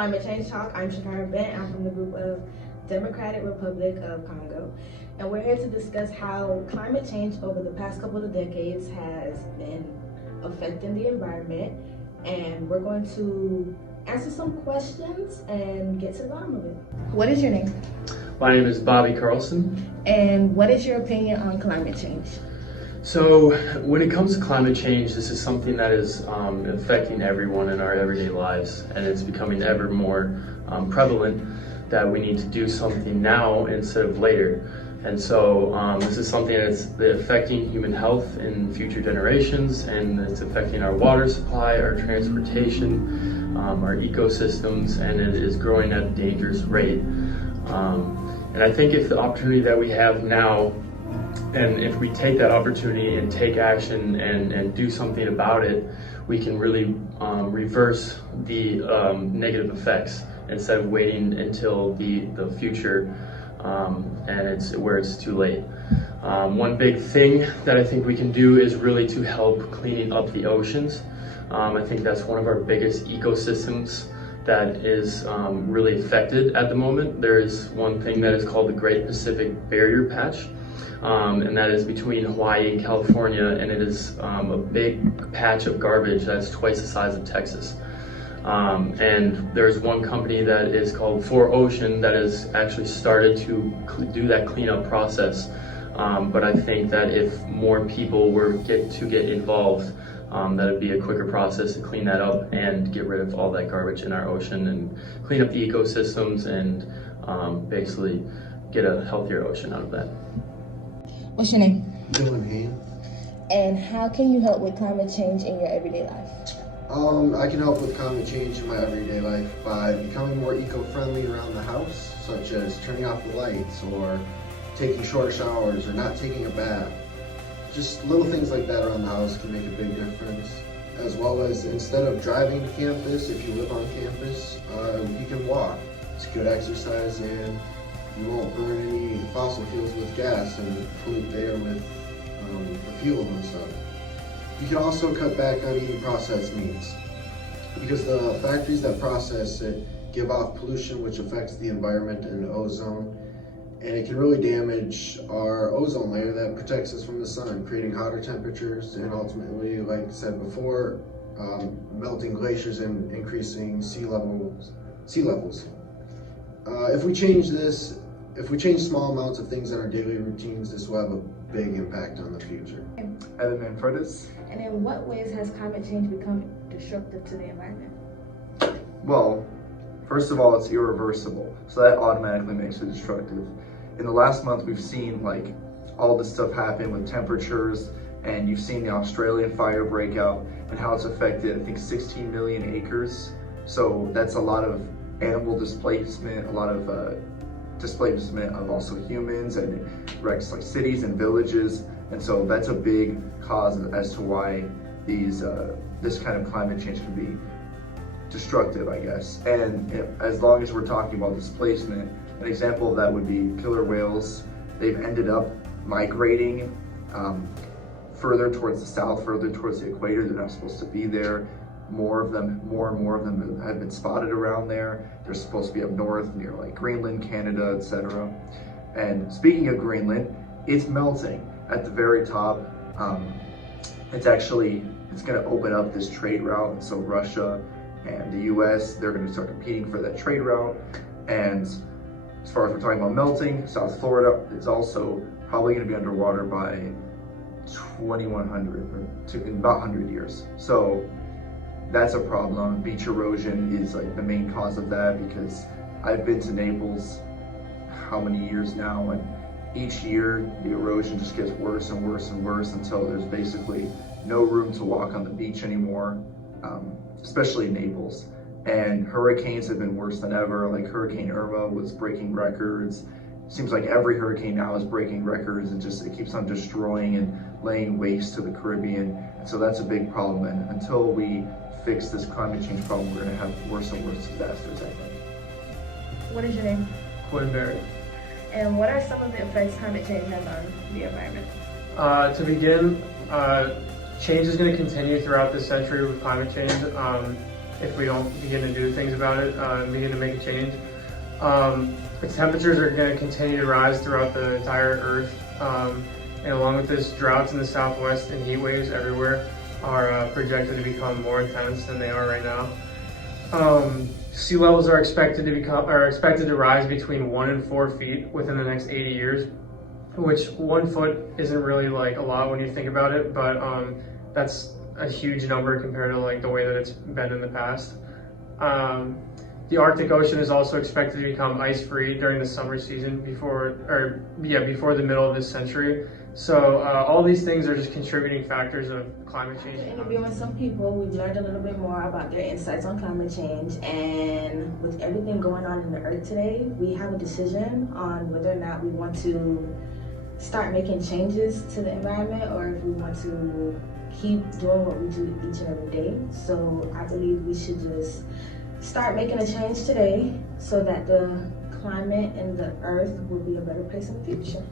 Climate Change Talk. I'm Shakara Bent. I'm from the group of Democratic Republic of Congo. And we're here to discuss how climate change over the past couple of decades has been affecting the environment. And we're going to answer some questions and get to the bottom of it. What is your name? My name is Bobby Carlson. And what is your opinion on climate change? So when it comes to climate change, this is something that is affecting everyone in our everyday lives, and it's becoming ever more prevalent that we need to do something now instead of later. And so this is something that's affecting human health in future generations, and it's affecting our water supply, our transportation, our ecosystems, and it is growing at a dangerous rate. And I think if the opportunity that we have now, and if we take that opportunity and take action and do something about it, we can really reverse the negative effects instead of waiting until the future and it's where it's too late. One big thing that I think we can do is really to help cleaning up the oceans. I think that's one of our biggest ecosystems that is really affected at the moment. There is one thing that is called the Great Pacific Barrier Patch. And that is between Hawaii and California, and it is a big patch of garbage that's twice the size of Texas. And there's one company that is called 4Ocean that has actually started to do that cleanup process. But I think that if more people were get involved, that would be a quicker process to clean that up and get rid of all that garbage in our ocean and clean up the ecosystems and basically get a healthier ocean out of that. What's your name? Dylan Hain. And how can you help with climate change in your everyday life? I can help with climate change in my everyday life by becoming more eco-friendly around the house, such as turning off the lights or taking shorter showers or not taking a bath. Just little things like that around the house can make a big difference. As well as instead of driving to campus, if you live on campus, you can walk. It's good exercise and you won't burn any fossil fuels with gas and pollute the air with the fuel and stuff. You can also cut back on eating processed meats because the factories that process it give off pollution which affects the environment and ozone, and it can really damage our ozone layer that protects us from the sun, creating hotter temperatures and ultimately, like I said before, melting glaciers and increasing sea levels. If we change small amounts of things in our daily routines, this will have a big impact on the future. Evan Manfredis. And in what ways has climate change become disruptive to the environment? Well, first of all, it's irreversible, so that automatically makes it destructive. In the last month, we've seen like all this stuff happen with temperatures, and you've seen the Australian fire breakout and how it's affected, I think, 16 million acres. So that's a lot of animal displacement, a lot of displacement of also humans, and it wrecks like cities and villages. And so that's a big cause as to why this kind of climate change can be destructive, I guess. And as long as we're talking about displacement, an example of that would be killer whales. They've ended up migrating further towards the south, further towards the equator. They're not supposed to be there. More and more of them have been spotted around there. They're supposed to be up north near like Greenland, Canada, etc. And speaking of Greenland, it's melting at the very top. It's going to open up this trade route. So Russia and the US, they're going to start competing for that trade route. And as far as we're talking about melting, South Florida is also probably going to be underwater by 2100 or in about 100 years. So that's a problem. Beach erosion is like the main cause of that, because I've been to Naples how many years now, and each year the erosion just gets worse and worse and worse until there's basically no room to walk on the beach anymore, especially in Naples. And hurricanes have been worse than ever. Like Hurricane Irma was breaking records. Seems like every hurricane now is breaking records, and it keeps on destroying and laying waste to the Caribbean. And so that's a big problem. And until we fix this climate change problem, we're going to have worse and worse disasters, I think. What is your name? Quinn Barry. And what are some of the effects climate change has on the environment? To begin, change is going to continue throughout this century with climate change. if we don't begin to do things about it, begin to make a change. The temperatures are going to continue to rise throughout the entire Earth, and along with this, droughts in the Southwest and heat waves everywhere are projected to become more intense than they are right now. Sea levels are expected to rise between 1 and 4 feet within the next 80 years, which 1 foot isn't really like a lot when you think about it, but that's a huge number compared to like the way that it's been in the past. The Arctic Ocean is also expected to become ice-free during the summer season before the middle of this century. So all these things are just contributing factors of climate change. After interviewing some people, we've learned a little bit more about their insights on climate change, and with everything going on in the earth today, we have a decision on whether or not we want to start making changes to the environment or if we want to keep doing what we do each and every day. So I believe we should just start making a change today so that the climate and the earth will be a better place in the future.